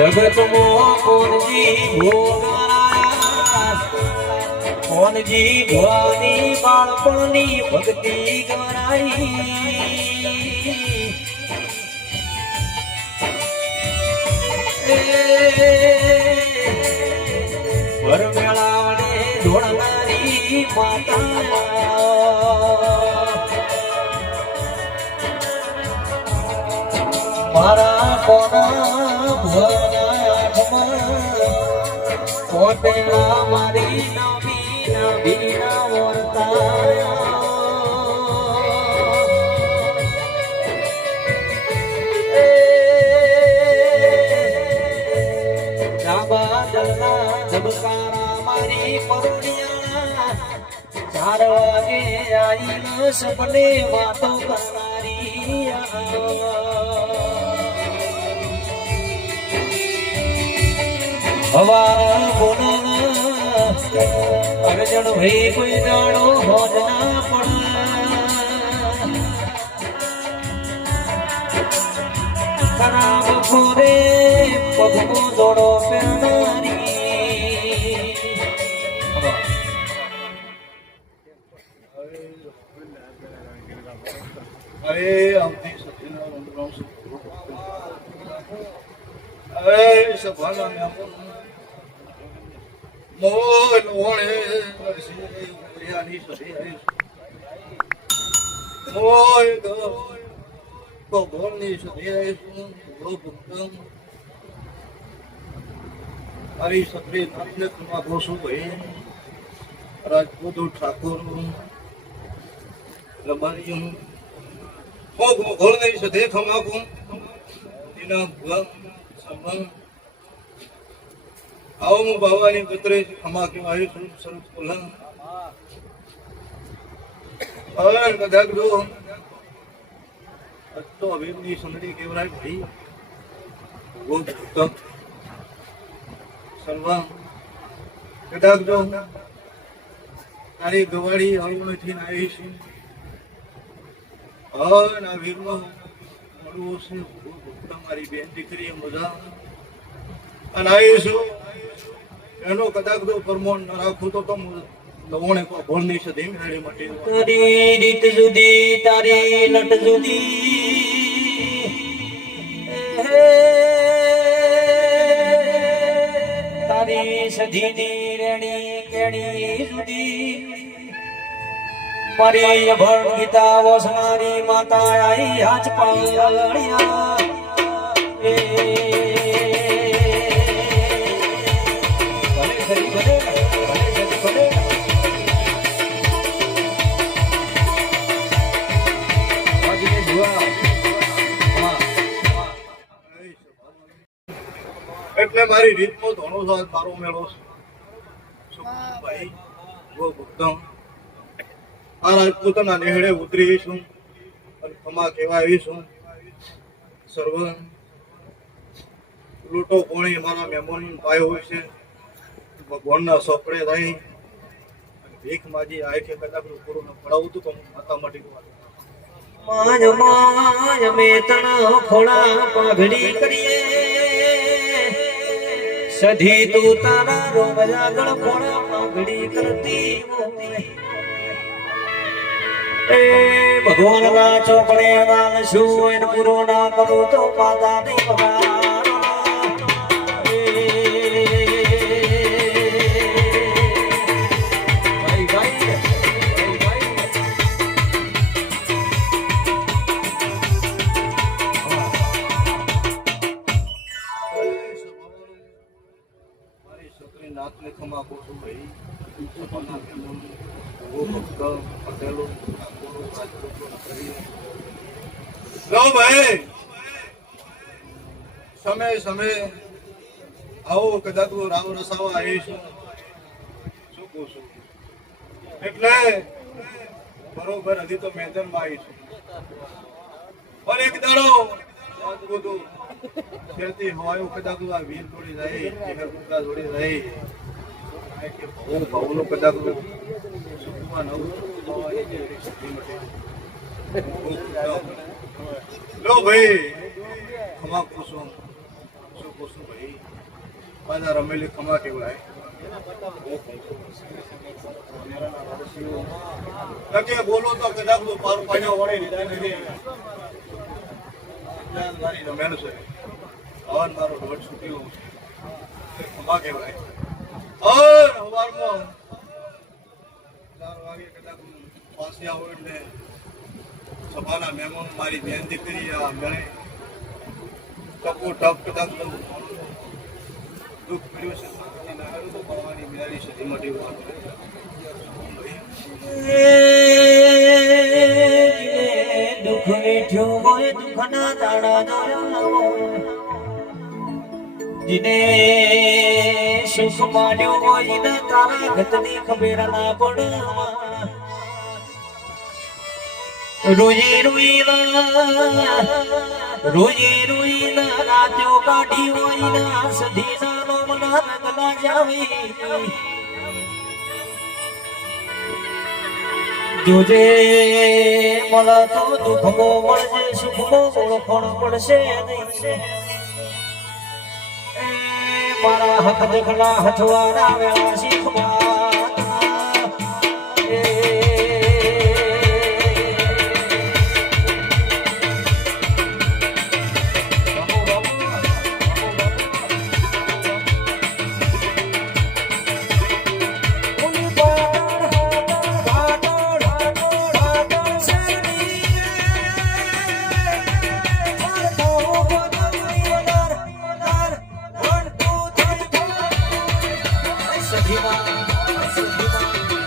જગતમાં કોનજી ભોગરાયા કોનજી ભવાની બાળપણની ભક્તિ ગરાઈ ભર મેળાવડે ધોળનારી માતા મારા કોના ભવનાથમાં કોટેલા મારી નવી નવી વર્તા જબકારા મારી પરોડિયા 4 વાગે આવીને સપને વાતો કરનારી હવા બોલના અરજણ ભાઈ કોઈ દાડો હોજ ના પડ ખરાબ ખોરે પગનો જોડો પહેરનારી અરે આવતી સત્યનારાયણ અરે સભાના મોલ ઓણે પ્રિયાની સધી મોય તો બોલની સધી લો ભક્તમ હરી સત્રી નાથને કમા ઘોષો ભાઈ રાજપૂત ઠાકોર લબારી હું ઘોળની સધી ખમાકુ એના ભગવાન સંબંધ આવો હું બાવાની પુત્રે ખમા કેવાય છું સરસ બોલા હવે કદાચ જો તો અભિમની સંગડી કેવરાય ભાઈ वो भक्त सर्वा કદાચ જો તારી ગવાડી આવણથી આવી છે ના વીરનો મળવું છે ભક્ત મારી બેન દીકરી મજા અને આવીશું એનો કદાચ જો પરમોણ ન રાખું તો લવણે ભોળની છે ધીમ રેડી માટે તારી રીત જુદી તારી લટ જુદી તારી સધીની રેણી કેણી જુદી મારી અભણ ગીતા વસનારી માતા આઈ હાચ પાળિયા એટલે મારી રીતનો ધણો સાથ મારો મેળો ભાઈ જો ભક્તમ આ રાજપૂતના નેહડે ઉતરી છું અને ખમા કહેવાય છું સર્વ લૂંટો કોણી મારા મહેમાન પાયો હોય છે ભગવાનના સોપડે રહી ભીખ માજી આય કે કદાચ પૂરું ન પડાવું તો માતા માટે માજ માજ મેતણ ખોળા પાઘડી કરીએ સધી તું તારા રોગ જાગળ ખોળા પાઘડી કરતી એ ભગવાનના ચોપડે વાલ શું એને પૂરો ના કરું તો પાદા નહીં પગાર નાથને ખમા કોશું ભાઈ પટેલો ભાઈ સમય આવો કદાચ રાવ રસાવા આવીશું શું કહું છું એટલે બરોબર હજી તો મેદાનમાં આવીશું પણ એક દાડો બધું ખેતી હોય કદાચ આ વીર જોડી જાય જીગર કુકા જોડી જાય કે હું ભાવનો કદાચ લો ભાઈ ખમા કુસુમ શું કહું છું ભાઈ પાછા રમેલી ખમા કેવડાય લગે બોલો તો કદાચ તો પારું પાડ્યો વળે ને મારી રમેલ છે હવન મારો દોઢ છૂટ્યો ખમા કેવડાય હવારમાં 4 વાગે કદાચ પાસે આવો એટલે સભાના મહેમાન મારી બેન દીકરી આ મેળે ટપો ટપ કદાચ દુઃખ કર્યું છે તો ભગવાનની મેળવી છે મોટી વાત દુઃખ વેઠ્યું હોય દુઃખના દાડા દોરાવો જીને સુખ માન્યો હોય ને તારા ગતની ખબર ના પડવા રોજી રોઈના રાત્યો કાઢી હોય ના સધી નાનો મના રંગલા જાવે જોજે મળે તો દુઃખમો મળજે સુખમો ઓળખણ પડશે નહીં મારા હક દખલા હથવારા વેળા શીખવા Shiva, Shiva.